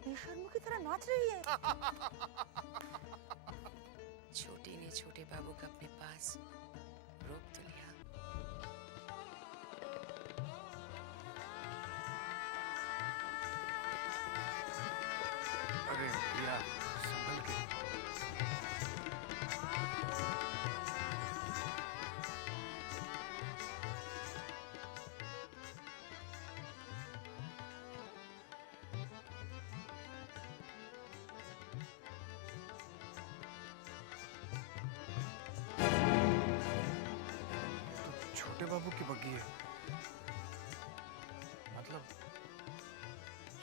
बेशर्मों की तरह नाच रही है। छोटी ने छोटे बाबू को अपने पास रोक तो लिया। अरे भैया संभल के। छोटे बाबू की बग्गी है। मतलब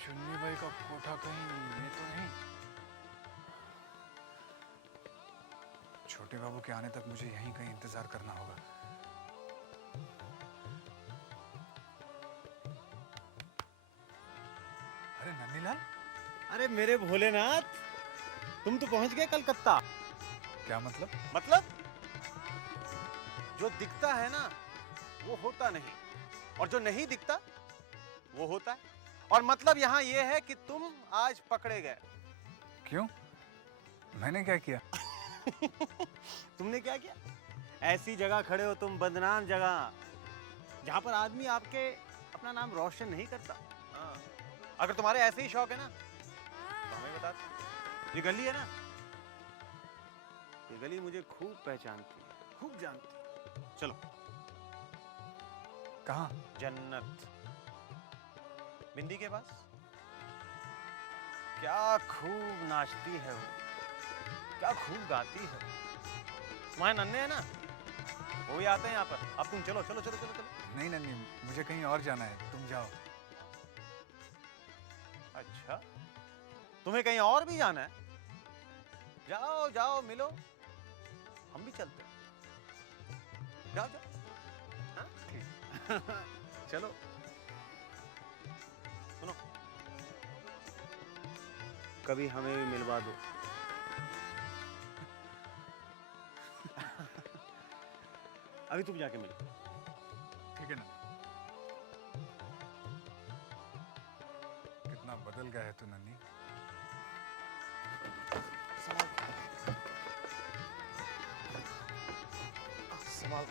चुन्नी बाई का कोठा कहीं ये तो नहीं। छोटे बाबू के आने तक मुझे यहीं कहीं इंतजार करना होगा। अरे नन्हीलाल। अरे मेरे भोलेनाथ, तुम तो पहुंच गए कलकत्ता। क्या मतलब? मतलब जो दिखता है ना वो होता नहीं, और जो नहीं दिखता वो होता है। और मतलब यहां ये है कि तुम आज पकड़े गए। क्यों? मैंने क्या किया? तुमने क्या किया? ऐसी जगह खड़े हो तुम, बदनाम जगह, जहां पर आदमी आपके अपना नाम रोशन नहीं करता। हाँ। अगर तुम्हारे ऐसे ही शौक है ना तो हमें बता दो। ये गली है ना, ये गली मुझे खूब पहचानती है, खूब जानती है। चलो। कहाँ? जन्नत, बिंदी के पास। क्या खूब नाचती है वो, क्या खूब गाती है। तुम्हारे नन्हे है ना, वो भी आते हैं यहाँ पर। अब तुम चलो चलो चलो चलो चलो। नहीं नन्ही, मुझे कहीं और जाना है, तुम जाओ। अच्छा, तुम्हें कहीं और भी जाना है? जाओ जाओ, मिलो, हम भी चलते हैं। जाओ जाओ। हाँ? चलो। सुनो, कभी हमें भी मिलवा दो। अभी तुम जाके मिलो। ठीक है ना? कितना बदल गया है तू नन्ही। संभाल।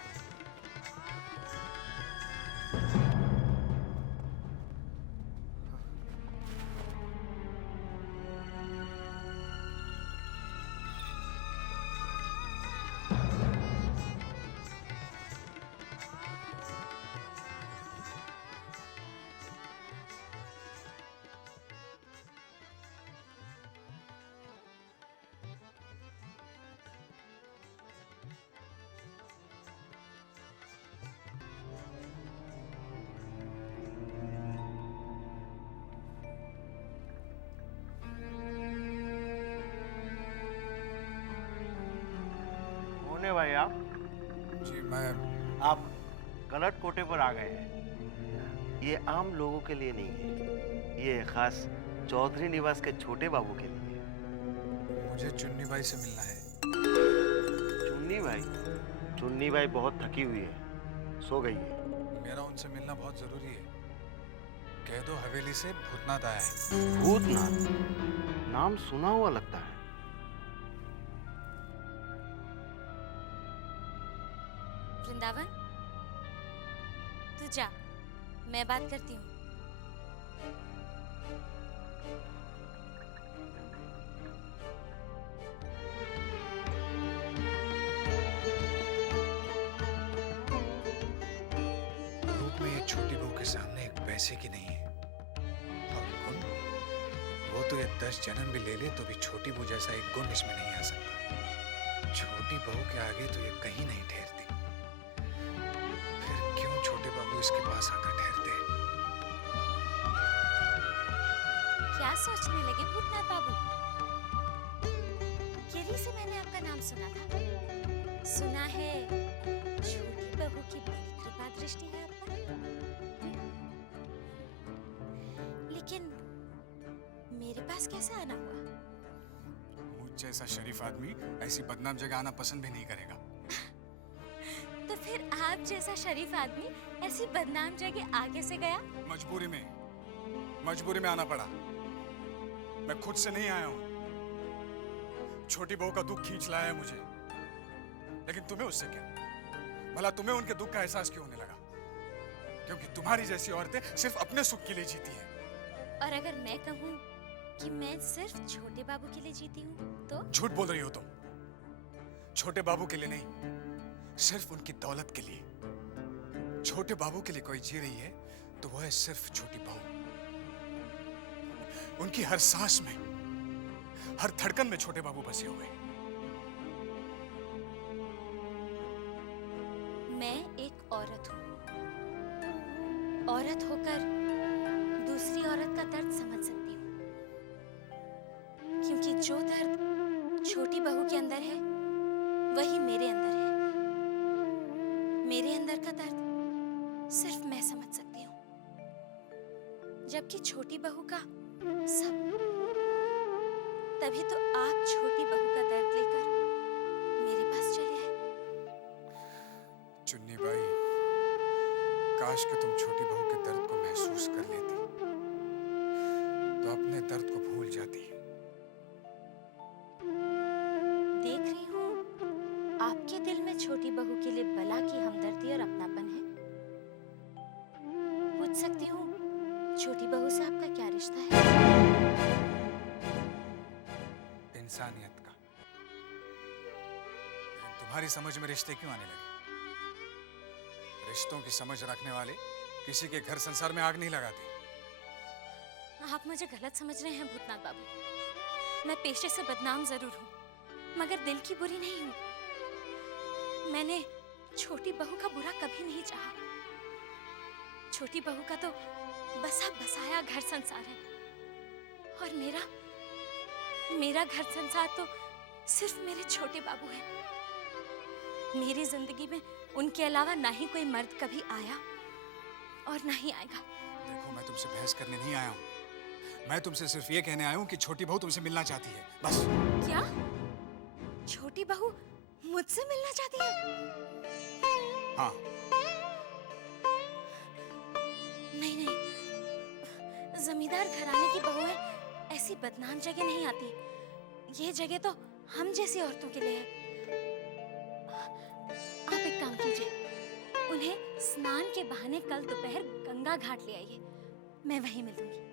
होने भाई आप जी मैं आप गलत कोटे पर आ गए हैं। ये आम लोगों के लिए नहीं है, ये खास चौधरी निवास के छोटे बाबू के लिए है। मुझे चुन्नी बाई से मिलना है। चुन्नी भाई? चुन्नी भाई बहुत थकी हुई है, सो गई है। मेरा उनसे मिलना बहुत जरूरी है। कह दो हवेली से भूतनाथ आया है। भूतनाथ? नाम सुना हुआ लगता है। वृंदावन, तू जा, मैं बात करती हूँ। रूप में ये छोटी बहू के सामने एक पैसे की नहीं है, और गुण, वो तो ये 10 जन्म भी ले ले तो भी छोटी बहू जैसा एक गुण इसमें नहीं आ सकता। छोटी बहू के आगे तो ये कहीं नहीं ठहरती। फिर क्यों छोटे बाबू इसके पास आकर ठहरते हैं? क्या सोचने लगे भूतनाथ बाबू? गिरी से मैंने आपका नाम सुना था। सुना है छोटी बहू की बड़ी कृपा दृष्टि है आप पर। लेकिन मेरे पास कैसे आना हुआ? मुझ जैसा शरीफ आदमी ऐसी बदनाम जगह आना पसंद भी नहीं करेगा। तो फिर आप जैसा शरीफ आदमी ऐसी बदनाम जगह आगे से गया? मजबूरी में आना पड़ा। मैं खुद से नहीं आया हूं। छोटी बहू का दुख खींच लाया है मुझे, लेकिन तुम्हें उससे क्या? भला तुम्हें उनके दुख का एहसास क्यों होने लगा? क्योंकि तुम्हारी जैसी औरतें सिर्फ अपने सुख के लिए जीती हैं। और अगर मैं कहूँ कि मैं सिर्फ छोटे बाबू के लिए जीती हूँ तो? झूठ बोल रही हो तुम। छोटे बाबू के लिए नहीं, सिर्फ उनकी दौलत के लिए। छोटे बाबू के लिए कोई जी रही है तो वो है सिर्फ छोटी बहू। उनकी हर सांस में, हर धड़कन में छोटे बाबू बसे हुए। मैं एक औरत हूँ। औरत होकर दूसरी औरत का दर्द समझ सकती हूँ, क्योंकि जो दर्द छोटी बहू के अंदर है वही मेरे अंदर है। मेरे अंदर का दर्द सिर्फ मैं समझ सकती हूँ, जबकि छोटी बहू का सब। तभी तो आप छोटी बहू का दर्द लेकर मेरे पास चले आए। चुन्नी बाई, काश कि तुम छोटी बहू के दर्द को महसूस कर लेती तो अपने दर्द को भूल जाती। देख रही हूँ आपके दिल में छोटी बहू के लिए बला की हमदर्दी और अपनापन है। पूछ सकती हूँ छोटी बहू से आपका क्या रिश्ता है? इंसानियत का। लेकिन तुम्हारी समझ में रिश्ते क्यों आने लगे? रिश्तों की समझ रखने वाले किसी के घर संसार में आग नहीं लगाते। आप मुझे गलत समझ रहे हैं भूतनाथ बाबू। मैं पेशे से बदनाम जरूर हूँ, मगर दिल की बुरी नहीं हूँ। मैंने छोटी बहू का बुरा कभी नहीं चाहा। छोटी बहू का तो बसा बसाया घर संसार है, और मेरा घर संसार तो सिर्फ मेरे छोटे बाबू हैं। मेरी जिंदगी में उनके अलावा ना ही कोई मर्द कभी आया और ना ही आएगा। देखो, मैं तुमसे बहस करने नहीं आया हूँ। मैं तुमसे सिर्फ ये कहने आया हूँ कि छोटी बहू तुमसे मिलना चाहती है, बस। क्या? छोटी बहू मुझसे मिलना चाहती है? हाँ। नहीं, जमींदार घराने की बहुएं ऐसी बदनाम जगह नहीं आती। ये जगह तो हम जैसी औरतों के लिए है। आप एक काम कीजिए, उन्हें स्नान के बहाने कल दोपहर गंगा घाट ले आइए। मैं वहीं मिलूंगी।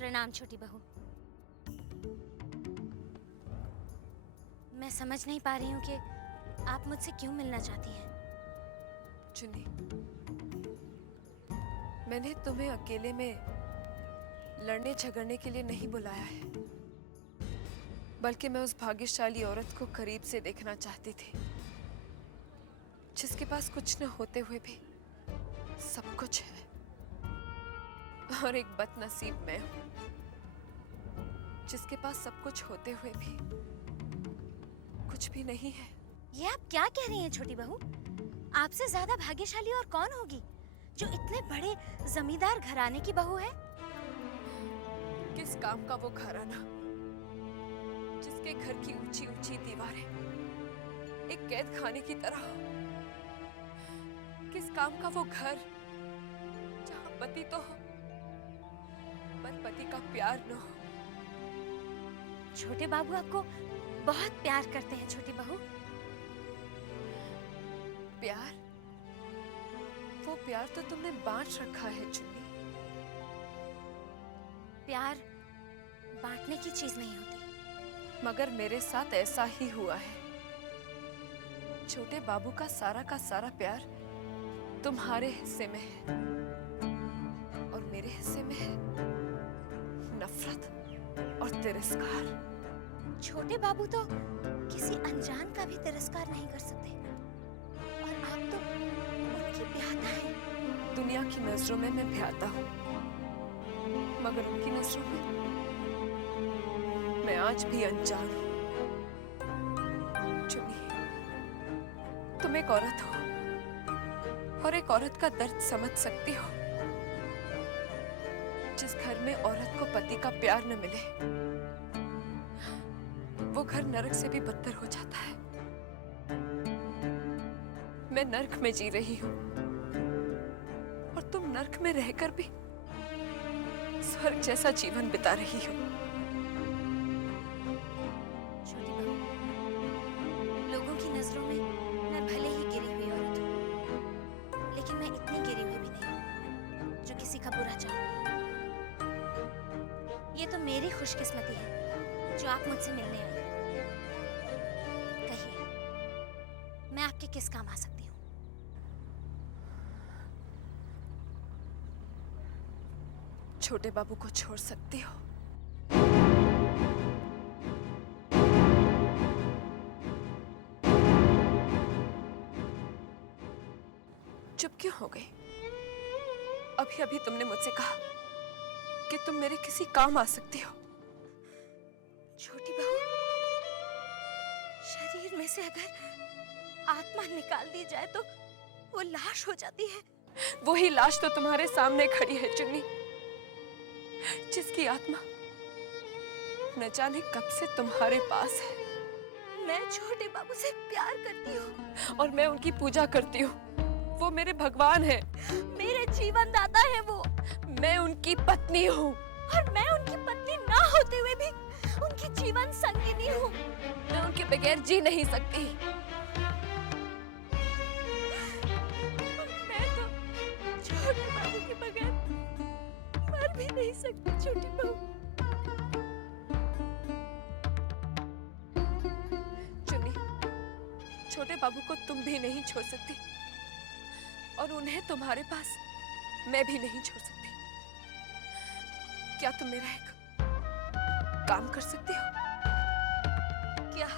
प्रणाम छोटी बहू। मैं समझ नहीं पा रही हूँ कि आप मुझसे क्यों मिलना चाहती हैं। चुन्नी, मैंने तुम्हें अकेले में लड़ने झगड़ने के लिए नहीं बुलाया है, बल्कि मैं उस भाग्यशाली औरत को करीब से देखना चाहती थी, जिसके पास कुछ न होते हुए भी सब कुछ है, और एक बदनसीब मैं हूं, जिसके पास सब कुछ होते हुए भी कुछ भी नहीं है। ये आप क्या कह रही हैं छोटी बहू? आपसे ज्यादा भाग्यशाली और कौन होगी जो इतने बड़े जमींदार घराने की बहू है? किस काम का वो घराना जिसके घर की ऊंची ऊंची दीवारें एक कैद खाने की तरह हो? किस काम का वो घर जहां पति तो हो पर पति का प्यार न हो? छोटे बाबू आपको बहुत प्यार करते हैं छोटी बहू। प्यार? वो प्यार तो तुमने बांट रखा है चुन्नी। प्यार बांटने की चीज नहीं होती। मगर मेरे साथ ऐसा ही हुआ है। छोटे बाबू का सारा प्यार तुम्हारे हिस्से में है और मेरे हिस्से में है नफरत और तिरस्कार। छोटे बाबू तो किसी अनजान का भी तिरस्कार नहीं कर सकते और आप तो उनकी ब्याहता हैं। दुनिया की नजरों में मैं भ्याता हूँ मगर उनकी नजरों में मैं आज भी अनजान हूँ। चुन्नी, तुम एक औरत हो और एक औरत का दर्द समझ सकती हो। जिस घर में औरत को पति का प्यार न मिले वो घर नरक से भी बदतर हो जाता है। मैं नरक में जी रही हूँ और तुम नरक में रहकर भी स्वर्ग जैसा जीवन बिता रही हो। छोटी बहू, लोगों की नजरों में मैं भले ही गिरी हुई औरत हूँ, लेकिन मैं इतनी गिरी हुई भी नहीं हूँ जो किसी का बुरा चाहूं। ये तो मेरी खुशकिस्मती है जो आप मुझसे मिलने आए। कहिए, मैं आपके किस काम आ सकती हूँ? छोटे बाबू को छोड़ सकती हो? चुप क्यों हो गई? अभी अभी तुमने मुझसे कहा कि तुम मेरे किसी काम आ सकती हो। छोटी बहू, शरीर में से अगर आत्मा निकाल दी जाए तो वो लाश हो जाती है। वही लाश तो तुम्हारे सामने खड़ी है चुन्नी, जिसकी आत्मा न जाने कब से तुम्हारे पास है। मैं छोटे बाबू से प्यार करती हूँ और मैं उनकी पूजा करती हूँ। वो मेरे भगवान है, मेरे जीवन दाता है वो। मैं उनकी पत्नी हूँ और मैं उनकी पत्नी ना होते हुए भी उनकी जीवन संगिनी हूँ। मैं उनके बगैर जी नहीं सकती। मैं तो छोटे बाबू के बगैर मर भी नहीं सकती। छोटी बहू, चुन्नी, छोटे बाबू को तुम भी नहीं छोड़ सकती और उन्हें तुम्हारे पास मैं भी नहीं छोड़ सकती। क्या तुम मेरा एक काम कर सकती हो? क्या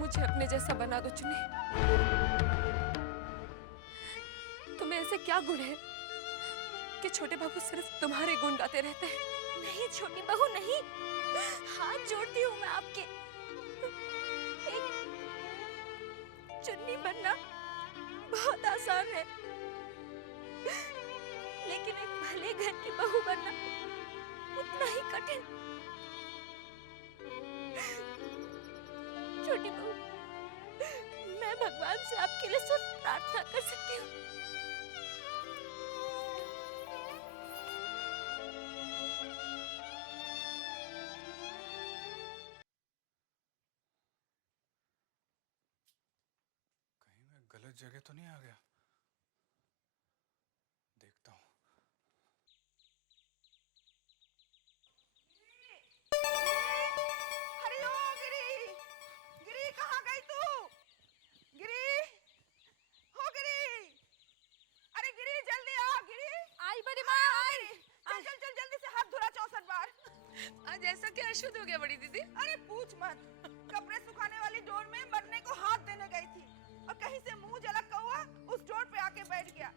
मुझे अपने जैसा बना दो चुन्नी? तुम्हें ऐसे क्या गुण है कि छोटे बाबू सिर्फ तुम्हारे गुण गाते रहते हैं? नहीं छोटी बहू, नहीं। हाथ जोड़ती हूँ मैं आपके। एक चुन्नी बनना बहुत आसान है, लेकिन एक भले घर की बहू बनना उतना ही कठिन। छोटी बहू, मैं भगवान से आपके लिए सिर्फ प्रार्थना कर सकती हूँ। कहीं मैं गलत जगह तो नहीं आ गया? देखता हूँ। अरे ओ गिरी, गिरी कहाँ गई तू? गिरी, हो गिरी, अरे गिरी जल्दी आ गिरी। आई बड़ी माँ आई। चल चल चल जल्दी से हाथ धुला 64 बार। आज ऐसा क्या अशुद्ध हो गया बड़ी दीदी? अरे पूछ मत, कपड़े सुखाने वाली डोर में मरने को हाथ देने गई थी और कहीं से मुंह जला कौवा उस डोर पे आके बैठ गया।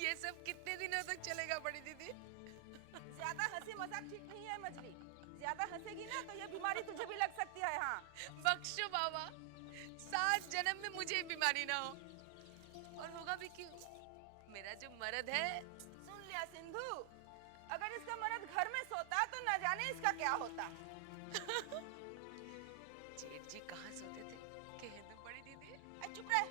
ये सब कितने दिनों तक चलेगा बड़ी दीदी? ज्यादा हंसी मजाक ठीक नहीं है मछली। ज्यादा हंसेगी ना तो ये बीमारी तुझे भी लग सकती है। हाँ बख्शो बाबा, 7 जन्म में मुझे बीमारी ना हो। और होगा भी क्यों? मेरा जो मर्द है। सुन लिया सिंधु, अगर इसका मर्द घर का क्या होता? जेठ जी कहाँ सोते थे? कह दो बड़ी दीदी। चुप रह।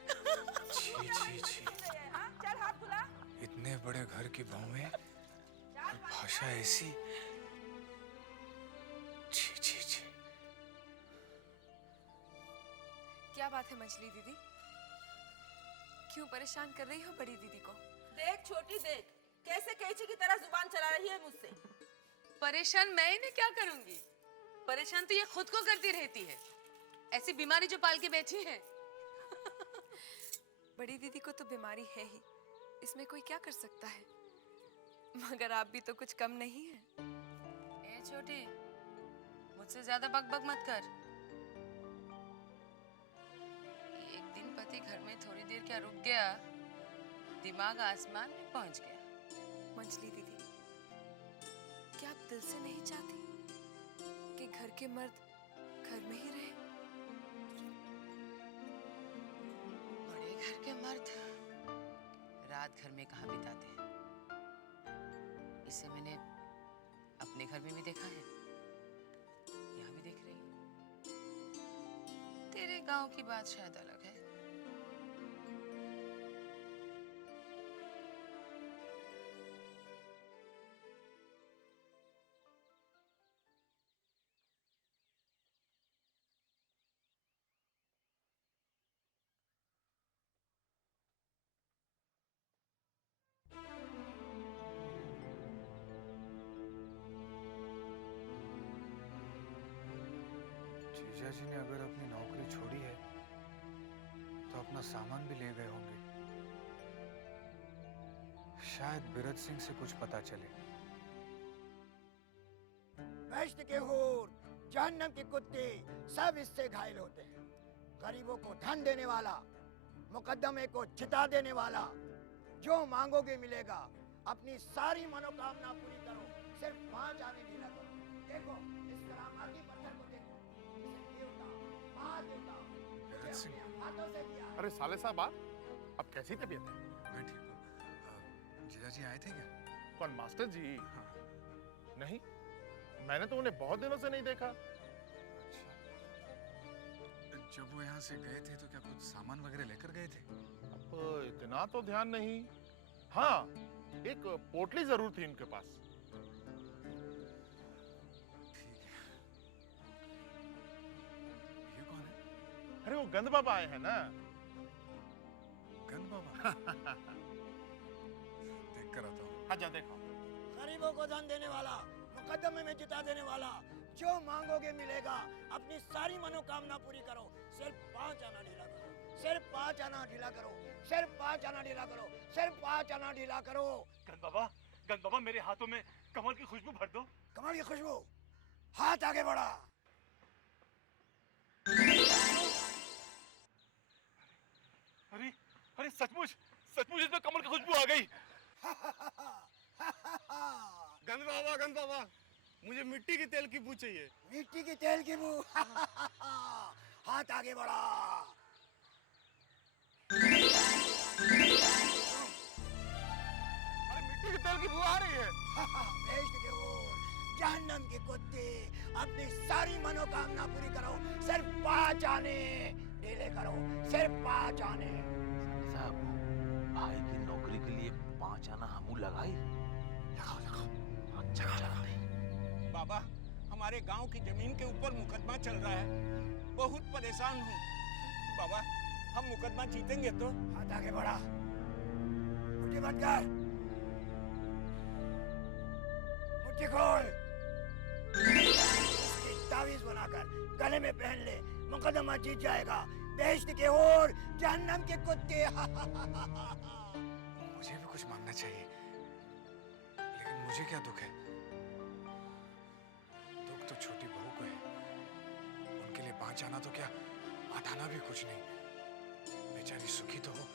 छी छी छी, हाँ, चल हाथ खुला। इतने बड़े घर की बहू में और भाषा ऐसी। छी छी छी। क्या बात है मछली दीदी? क्यों परेशान कर रही हो बड़ी दीदी को? देख छोटी देख, कैसे कैची की तरह जुबान चला रही है मुझसे। परेशान मैं इन्हें क्या करूंगी? परेशान तो ये खुद को करती रहती है। ऐसी बीमारी जो पाल के बैठी है। बड़ी दीदी को तो बीमारी है ही, इसमें कोई क्या कर सकता है? मगर आप भी तो कुछ कम नहीं है। ए छोटी, मुझसे ज्यादा बकबक मत कर। एक दिन पति घर में थोड़ी देर क्या रुक गया, दिमाग आसमान में पहुंच गया। मंजली दीदी, क्या आप दिल से नहीं चाहती कि घर के मर्द घर में ही रहे? बड़े घर के मर्द रात घर में कहाँ बिताते हैं? इसे मैंने अपने घर में भी देखा है, यहाँ भी देख रही हूँ। तेरे गांव की बात शायद अलग है। जीजा जी ने अगर अपनी नौकरी छोड़ी है तो अपना सामान भी ले गए होंगे। शायद बिरज सिंह से कुछ पता चले। वैश्य के हूर, जहन्नम के कुत्ते सब इससे घायल होते हैं। गरीबों को धन देने वाला, मुकद्दमे को जिता देने वाला, जो मांगोगे मिलेगा। अपनी सारी मनोकामना पूरी करो, सिर्फ 5 आने ढीला करो। देखो इस करामाती पत्थर को देखो, इसे देवता, महादेवता मुझे अपने हाथों से दिया है। अरे साले साहब आप, अब कैसी तबीयत है? मैं ठीक हूँ। जीजा जी आए थे क्या? कौन, मास्टर जी? हाँ। नहीं, मैंने तो उन्हें बहुत दिनों से नहीं देखा। अच्छा, जब वो यहाँ से गए थे तो क्या कुछ सामान वगैरह लेकर गए थे? अब इतना तो ध्यान नहीं। हाँ, एक पोटली जरूर थी उनके पास। ठीक है। ये कौन है? अरे वो गंद बाबा आए हैं ना। गंद बाबा? देख कर आता हूँ। हाँ जा देखो। गरीबों को धन देने वाला, मुकद्दमे में जिता देने वाला, जो मांगोगे मिलेगा। अपनी सारी मनोकामना पूरी करो, सिर्फ 5 आना ढीला करो, सिर्फ 5 आना ढीला करो, सिर्फ 5 आना ढीला करो, सिर्फ 5 आना ढीला करो। गंद बाबा मेरे हाथों में कमल की खुशबू भर दो। कमल की खुशबू, हाथ आगे बढ़ा। अरे अरे सचमुच सचमुच इसमें कमल की खुशबू आ गई। गंद बाबा मुझे मिट्टी की तेल की बू चाहिए। मिट्टी की तेल की बू। हाथ आगे बढ़ा। अरे मिट्टी की तेल की बू आ रही है। बेइज्जती के ओर, जहन्नम के कुत्ते, अपनी सारी मनोकामना पूरी करो, सिर्फ 5 आने ढीले करो, सिर्फ 5 आने। साहब, भाई की नौकरी के लिए 5 आना हमू लगाई। लगाओ लगाओ। अच्छा चला नहीं। बाबा, हमारे गांव की जमीन के ऊपर मुकदमा चल रहा है, बहुत परेशान हूँ। बाबा, हम मुकदमा जीतेंगे तो? हाथ आगे बढ़ा। मुट्ठी बंद कर। मुट्ठी खोल। इसकी तावीज बनाकर गले में पहन ले, मुकदमा जीत जाएगा। बेइज्जती के ओर, जहन्नम के कुत्ते। मुझे भी कुछ मांगना चाहिए, लेकिन मुझे क्या दुख है? दुख तो छोटी बहू को है। उनके लिए 5 आना तो क्या, 8 आना भी कुछ नहीं। बेचारी सुखी तो हो।